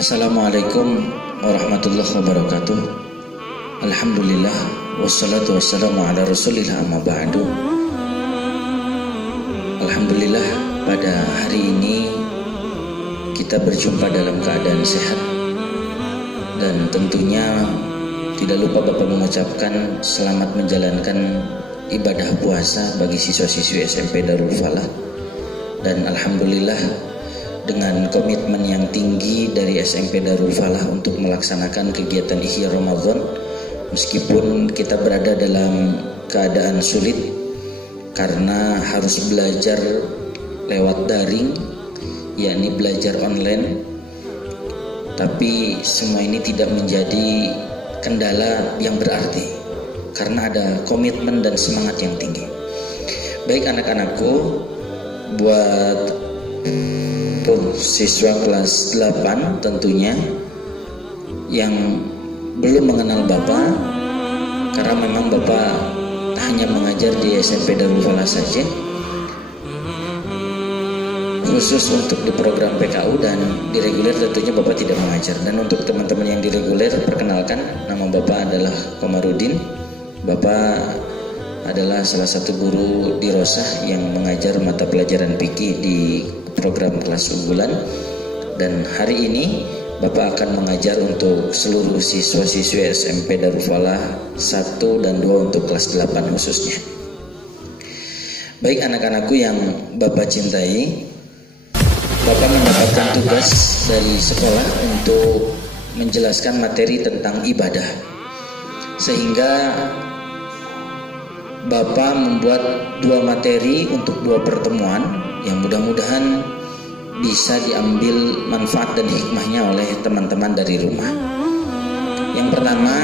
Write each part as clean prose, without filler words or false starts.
Assalamualaikum warahmatullahi wabarakatuh. Alhamdulillah wassalatu wassalamu ala rasulillah amma ba'du. Alhamdulillah pada hari ini kita berjumpa dalam keadaan sehat. Dan tentunya tidak lupa Bapak mengucapkan selamat menjalankan ibadah puasa bagi siswa-siswi SMP Darul Falah. Dan Alhamdulillah dengan komitmen yang tinggi dari SMP Darul Falah untuk melaksanakan kegiatan Ihya Ramadan, meskipun kita berada dalam keadaan sulit karena harus belajar lewat daring, yakni belajar online, tapi semua ini tidak menjadi kendala yang berarti karena ada komitmen dan semangat yang tinggi. Baik anak-anakku, buat siswa kelas 8 tentunya yang belum mengenal Bapak, karena memang Bapak hanya mengajar di SMP Darul Falah saja, khusus untuk di program PKU, dan di reguler tentunya Bapak tidak mengajar. Dan untuk teman-teman yang di reguler, perkenalkan, nama Bapak adalah Komarudin. Bapak adalah salah satu guru di Rosah yang mengajar mata pelajaran fikih di program kelas unggulan. Dan hari ini Bapak akan mengajar untuk seluruh siswa-siswi SMP Darul Falah 1 dan 2 untuk kelas 8 khususnya. Baik anak-anakku yang Bapak cintai, Bapak mendapatkan tugas dari sekolah untuk menjelaskan materi tentang ibadah, sehingga Bapak membuat 2 materi untuk 2 pertemuan yang mudah-mudahan bisa diambil manfaat dan hikmahnya oleh teman-teman dari rumah. Yang pertama,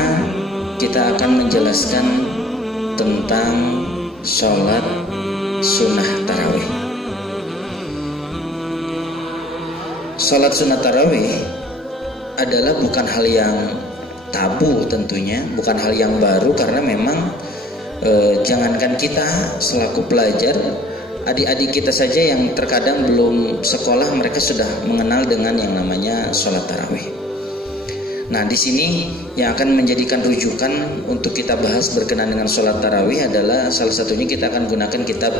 kita akan menjelaskan tentang sholat sunnah tarawih. Sholat sunnah tarawih adalah bukan hal yang tabu tentunya, bukan hal yang baru, karena memang jangankan kita selaku pelajar, adik-adik kita saja yang terkadang belum sekolah, mereka sudah mengenal dengan yang namanya sholat tarawih. Nah, di sini yang akan menjadikan rujukan untuk kita bahas berkenaan dengan sholat tarawih adalah salah satunya kita akan gunakan kitab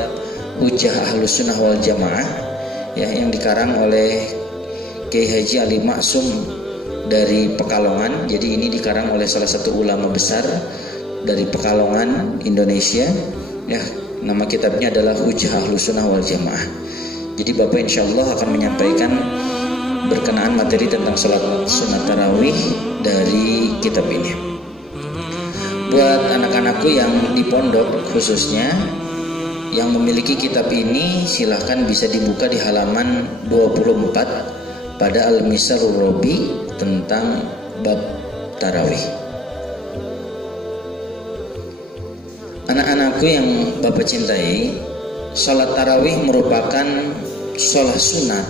Hujjah Ahlus Sunnah wal Jamaah, ya, yang dikarang oleh Kiai Haji Ali Maksum dari Pekalongan. Jadi ini dikarang oleh salah satu ulama besar dari Pekalongan, Indonesia, ya. Nama kitabnya adalah Hujjah Ahlus Sunnah wal Jamaah. Jadi Bapak insya Allah akan menyampaikan berkenaan materi tentang sholat sunnah tarawih dari kitab ini. Buat anak-anakku yang di pondok khususnya yang memiliki kitab ini, silahkan bisa dibuka di halaman 24 pada Al-Misarur Robi tentang bab tarawih. Anak-anakku yang Bapak cintai, sholat tarawih merupakan sholat sunat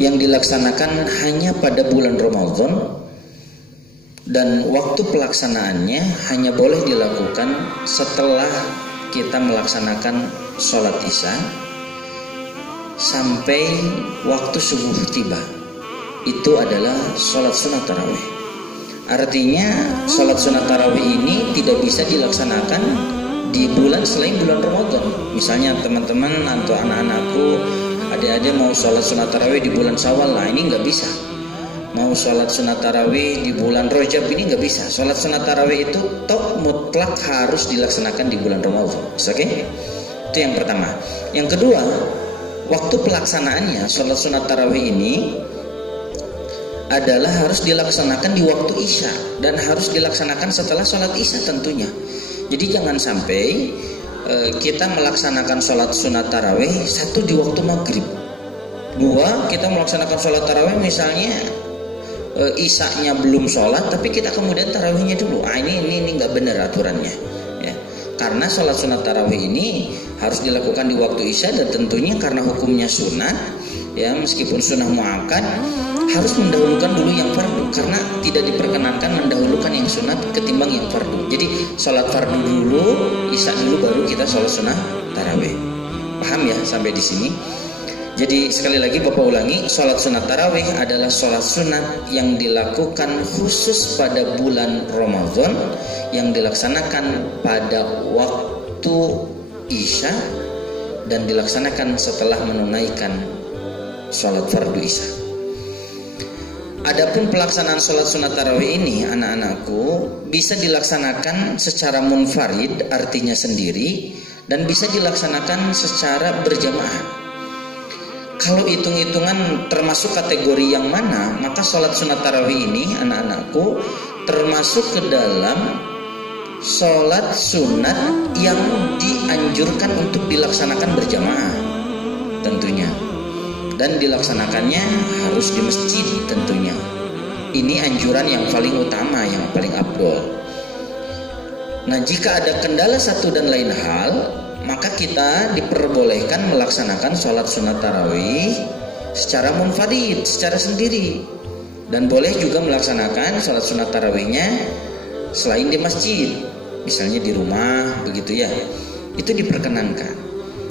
yang dilaksanakan hanya pada bulan Ramadan, dan waktu pelaksanaannya hanya boleh dilakukan setelah kita melaksanakan sholat isya sampai waktu subuh tiba. Itu adalah sholat sunat tarawih. Artinya sholat sunat tarawih ini tidak bisa dilaksanakan di bulan selain bulan Ramadan. Misalnya teman-teman atau anak-anakku, adik-adik mau sholat sunat tarawih di bulan Syawal, nah ini nggak bisa. Mau sholat sunat tarawih di bulan Rajab, ini nggak bisa. Sholat sunat tarawih itu mutlak harus dilaksanakan di bulan Ramadan. Oke? Itu yang pertama. Yang kedua, waktu pelaksanaannya sholat sunat tarawih ini adalah harus dilaksanakan di waktu isya, dan harus dilaksanakan setelah sholat isya tentunya. Jadi jangan sampai kita melaksanakan sholat sunat tarawih 1 di waktu maghrib, 2 kita melaksanakan sholat tarawih misalnya isya-nya belum sholat, tapi kita kemudian tarawihnya dulu. Ini nggak benar aturannya, ya. Karena sholat sunat tarawih ini harus dilakukan di waktu isya, dan tentunya karena hukumnya sunat, ya, meskipun sunnah muakkad, harus mendahulukan dulu yang fardu, karena tidak diperkenankan mendahulukan yang sunat ketimbang yang fardu. Jadi sholat fardu dulu, isya dulu, baru kita sholat sunnah tarawih. Paham ya sampai di sini? Jadi sekali lagi Bapak ulangi, sholat sunat tarawih adalah sholat sunat yang dilakukan khusus pada bulan Ramadan, yang dilaksanakan pada waktu Isya dan dilaksanakan setelah menunaikan sholat fardu Isya. Adapun pelaksanaan sholat sunat tarawih ini, anak-anakku, bisa dilaksanakan secara munfarid, artinya sendiri, dan bisa dilaksanakan secara berjamaah. Kalau hitung-hitungan termasuk kategori yang mana, maka sholat sunat tarawih ini, anak-anakku, termasuk ke dalam sholat sunat yang dianjurkan untuk dilaksanakan berjamaah tentunya, dan dilaksanakannya harus di masjid tentunya. Ini anjuran yang paling utama, yang paling afdol. Nah, jika ada kendala satu dan lain hal, maka kita diperbolehkan melaksanakan sholat sunat tarawih secara munfarid, secara sendiri, dan boleh juga melaksanakan sholat sunat tarawihnya selain di masjid, misalnya di rumah, begitu ya. Itu diperkenankan.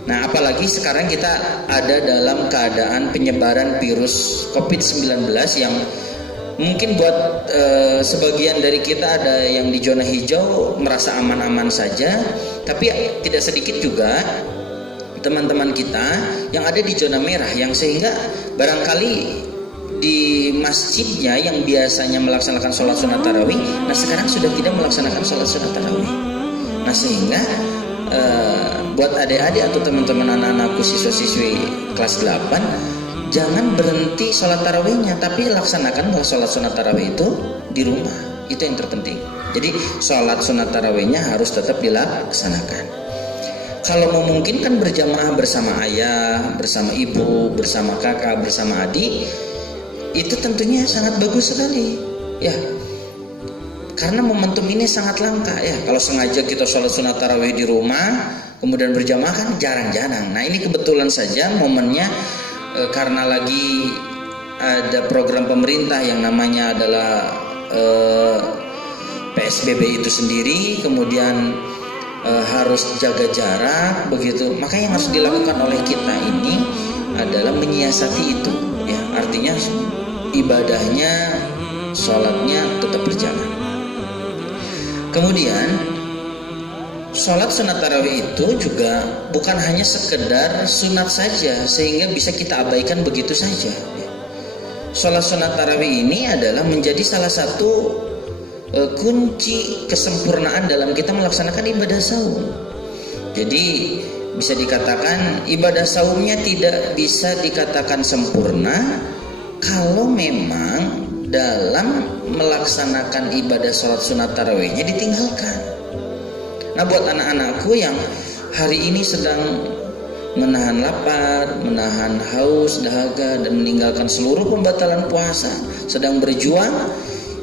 Nah, apalagi sekarang kita ada dalam keadaan penyebaran virus COVID-19 yang mungkin buat sebagian dari kita ada yang di zona hijau merasa aman-aman saja, tapi tidak sedikit juga teman-teman kita yang ada di zona merah, yang sehingga barangkali di masjidnya yang biasanya melaksanakan sholat sunat tarawih, nah sekarang sudah tidak melaksanakan sholat sunat tarawih. Nah, sehingga buat adik-adik atau teman-teman anak-anakku siswa-siswi kelas 8, jangan berhenti sholat tarawihnya, tapi laksanakan sholat sunat tarawih itu di rumah. Itu yang terpenting. Jadi sholat sunat tarawihnya harus tetap dilaksanakan. Kalau memungkinkan berjamaah bersama ayah, bersama ibu, bersama kakak, bersama adik, itu tentunya sangat bagus sekali, ya. Karena momentum ini sangat langka, ya. Kalau sengaja kita sholat sunat tarawih di rumah, kemudian berjamaah kan jarang-jarang. Nah, ini kebetulan saja momennya. Karena lagi ada program pemerintah yang namanya adalah PSBB itu sendiri, kemudian harus jaga jarak, begitu. Maka yang harus dilakukan oleh kita ini adalah menyiasati itu, ya. Artinya ibadahnya, sholatnya tetap berjalan. Kemudian sholat sunat tarawih itu juga bukan hanya sekedar sunat saja sehingga bisa kita abaikan begitu saja. Sholat sunat tarawih ini adalah menjadi salah satu kunci kesempurnaan dalam kita melaksanakan ibadah saum. Jadi bisa dikatakan ibadah saumnya tidak bisa dikatakan sempurna kalau memang dalam melaksanakan ibadah sholat sunat tarawihnya ditinggalkan. Nah, buat anak-anakku yang hari ini sedang menahan lapar, menahan haus, dahaga, dan meninggalkan seluruh pembatalan puasa, sedang berjuang,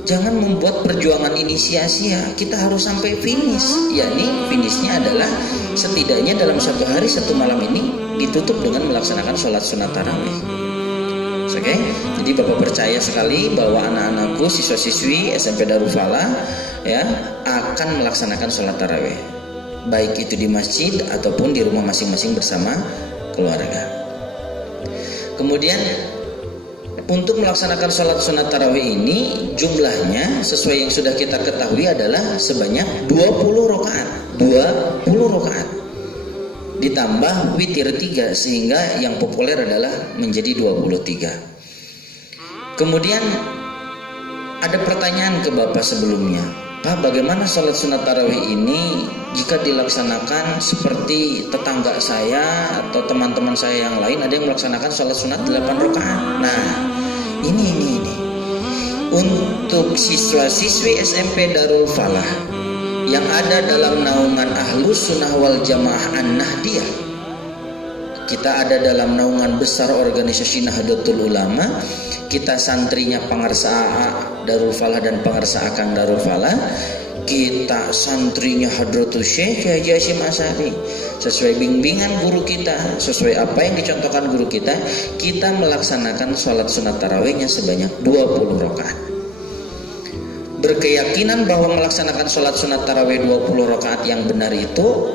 jangan membuat perjuangan ini sia-sia. Kita harus sampai finish, yakni finishnya adalah setidaknya dalam satu hari satu malam ini ditutup dengan melaksanakan sholat sunat tarawih. Oke, jadi Bapak percaya sekali bahwa anak-anakku siswa-siswi SMP Darul Falah ya akan melaksanakan sholat tarawih, baik itu di masjid ataupun di rumah masing-masing bersama keluarga. Kemudian untuk melaksanakan sholat sunat tarawih ini jumlahnya sesuai yang sudah kita ketahui adalah sebanyak 20 rakaat. 20 rakaat ditambah witir 3 sehingga yang populer adalah menjadi 23. Kemudian ada pertanyaan ke Bapak sebelumnya, Pak, bagaimana sholat sunat tarawih ini jika dilaksanakan seperti tetangga saya atau teman-teman saya yang lain ada yang melaksanakan sholat sunat 8 rakaat. Nah, ini untuk siswa-siswi SMP Darul Falah yang ada dalam naungan Ahlus Sunnah wal Jamaah An-Nahdiyah. Kita ada dalam naungan besar organisasi Nahdlatul Ulama. Kita santrinya Pangarsa Darul Falah dan Pangarsa Akang Darul Falah. Kita santrinya Hadratus Syekh Haji Hasyim Asy'ari. Sesuai bimbingan guru kita, sesuai apa yang dicontohkan guru kita melaksanakan sholat sunat tarawihnya sebanyak 20 rakaat. Berkeyakinan bahwa melaksanakan sholat sunat tarawih 20 rakaat yang benar itu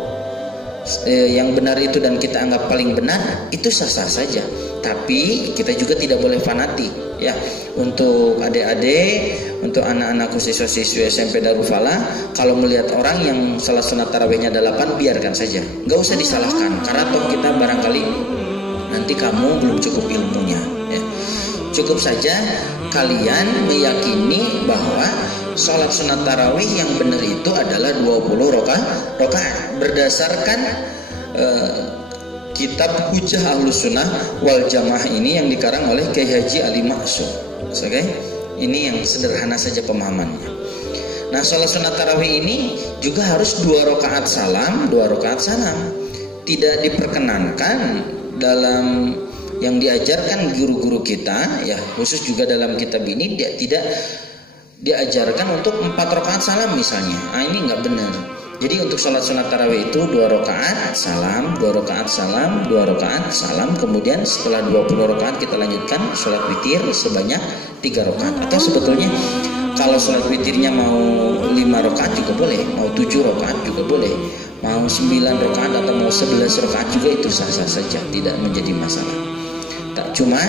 dan kita anggap paling benar, itu sah-sah saja. Tapi kita juga tidak boleh fanatik ya. Untuk adik-adik, untuk anak-anakku siswa-siswi SMP Darul Falah, kalau melihat orang yang salat sunat tarawihnya 8, biarkan saja, nggak usah disalahkan, karena toh kita barangkali nanti kamu belum cukup ilmunya ya. Cukup saja kalian meyakini bahwa sholat sunat tarawih yang benar itu adalah 20 rakaat berdasarkan kitab Hujjah Ahlus Sunnah wal Jamaah ini yang dikarang oleh Kiai Haji Ali Ma'sum. Oke, ini yang sederhana saja pemahamannya. Nah, sholat sunat tarawih ini juga harus 2 rakaat salam, 2 rakaat salam. Tidak diperkenankan dalam yang diajarkan guru-guru kita ya, khusus juga dalam kitab ini tidak diajarkan untuk 4 rakaat salam misalnya. Nah, ini nggak benar. Jadi untuk sholat sunat tarawih itu 2 rakaat salam, 2 rakaat salam, 2 rakaat salam. Kemudian setelah 20 rakaat kita lanjutkan sholat witir sebanyak 3 rakaat. Atau sebetulnya kalau sholat witirnya mau 5 rakaat juga boleh, mau 7 rakaat juga boleh, mau 9 rakaat atau mau 11 rakaat juga itu sah-sah saja, tidak menjadi masalah. Tak cuma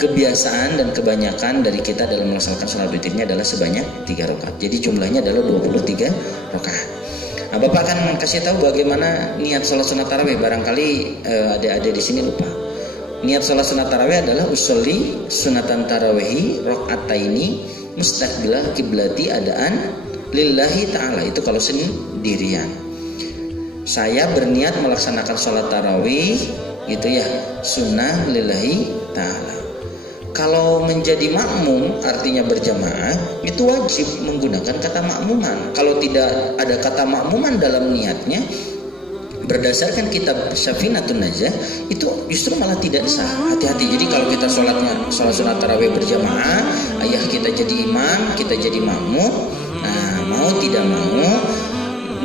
kebiasaan dan kebanyakan dari kita dalam melaksanakan sholat witirnya adalah sebanyak 3 rakaat. Jadi jumlahnya adalah 23 rakaat. Nah, Bapak akan kasih tahu bagaimana niat sholat sunat tarawih. Barangkali adik-adik di sini lupa. Niat sholat sunat tarawih adalah usolli sunatan tarawihi rakaataini mustaqbilah kiblati adaan lillahi ta'ala. Itu kalau sendirian. Saya berniat melaksanakan sholat tarawih gitu ya, sunnah lillahi ta'ala. Kalau menjadi makmum artinya berjamaah, itu wajib menggunakan kata makmuman. Kalau tidak ada kata makmuman dalam niatnya, berdasarkan kitab Syafinatun Najah, itu justru malah tidak sah. Hati-hati. Jadi kalau kita sholat sunat tarawih berjamaah, ayah kita jadi imam, kita jadi makmum, nah mau tidak mau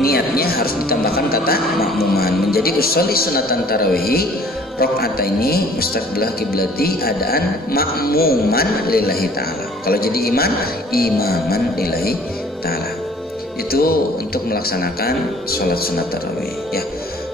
niatnya harus ditambahkan kata makmuman. Menjadi usolli sunatan tarawih rakaataini mustaqbilah kiblati adaan makmuman lillahi ta'ala. Kalau jadi imam, imaman lillahi ta'ala. Itu untuk melaksanakan sholat sunat tarawih ya.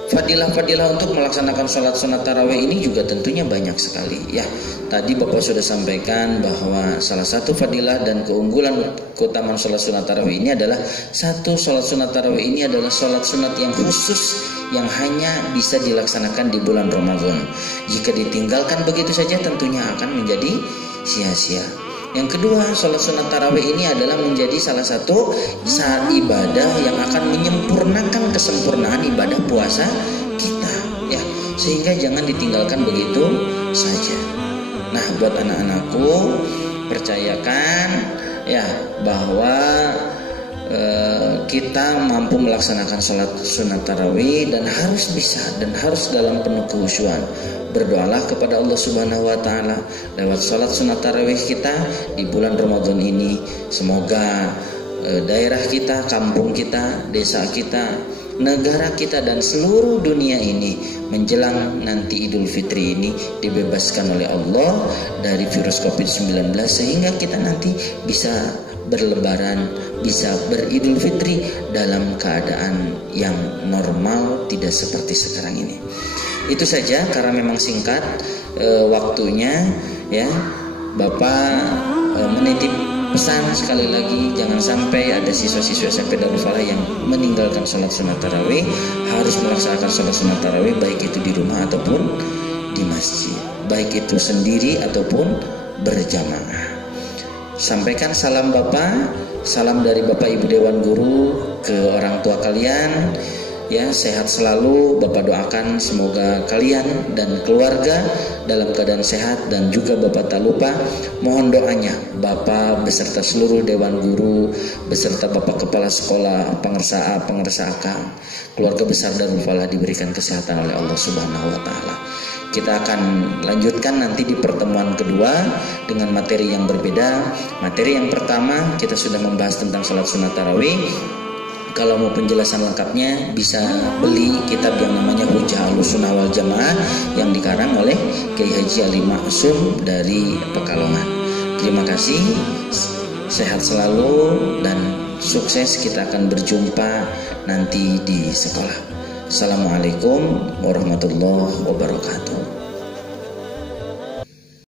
Fadilah-fadilah untuk melaksanakan sholat sunat tarawih ini juga tentunya banyak sekali ya. Tadi Bapak sudah sampaikan bahwa salah satu fadilah dan keunggulan keutamaan sholat sunat tarawih ini adalah satu, sholat sunat tarawih ini adalah sholat sunat yang khusus yang hanya bisa dilaksanakan di bulan Ramadan. Jika ditinggalkan begitu saja tentunya akan menjadi sia-sia. Yang kedua, sholat sunat tarawih ini adalah menjadi salah satu saat ibadah yang akan menyempurnakan kesempurnaan ibadah puasa kita ya. Sehingga jangan ditinggalkan begitu saja. Nah, buat anak-anakku, percayakan ya bahwa kita mampu melaksanakan sholat sunat tarawih dan harus bisa dan harus dalam penuh kekhusyuan. Berdoalah kepada Allah Subhanahu wa Ta'ala lewat sholat sunat tarawih kita di bulan Ramadan ini. Semoga daerah kita, kampung kita, desa kita, negara kita dan seluruh dunia ini menjelang nanti Idul Fitri ini dibebaskan oleh Allah dari virus COVID-19 sehingga kita nanti bisa berlebaran, bisa beridul fitri dalam keadaan yang normal, tidak seperti sekarang ini. Itu saja karena memang singkat waktunya ya. Bapak menitip pesan sekali lagi, jangan sampai ada siswa-siswa SMP Darul Falah yang meninggalkan sholat sunat tarawih. Harus melaksanakan sholat sunat tarawih baik itu di rumah ataupun di masjid, baik itu sendiri ataupun berjamaah. Sampaikan salam Bapak, salam dari Bapak Ibu Dewan Guru ke orang tua kalian ya, sehat selalu. Bapak doakan semoga kalian dan keluarga dalam keadaan sehat, dan juga Bapak tak lupa mohon doanya Bapak beserta seluruh Dewan Guru, beserta Bapak Kepala Sekolah, pengersa A, pengersa AK, keluarga besar Darul Falah diberikan kesehatan oleh Allah Subhanahu wa Ta'ala. Kita akan lanjutkan nanti di pertemuan kedua dengan materi yang berbeda. Materi yang pertama kita sudah membahas tentang sholat sunat tarawih. Kalau mau penjelasan lengkapnya bisa beli kitab yang namanya Hujjah Ahlus Sunnah wal Jamaah yang dikarang oleh Kiai Haji Ali Ma'sum dari Pekalongan. Terima kasih, sehat selalu dan sukses. Kita akan berjumpa nanti di sekolah. Assalamualaikum warahmatullahi wabarakatuh.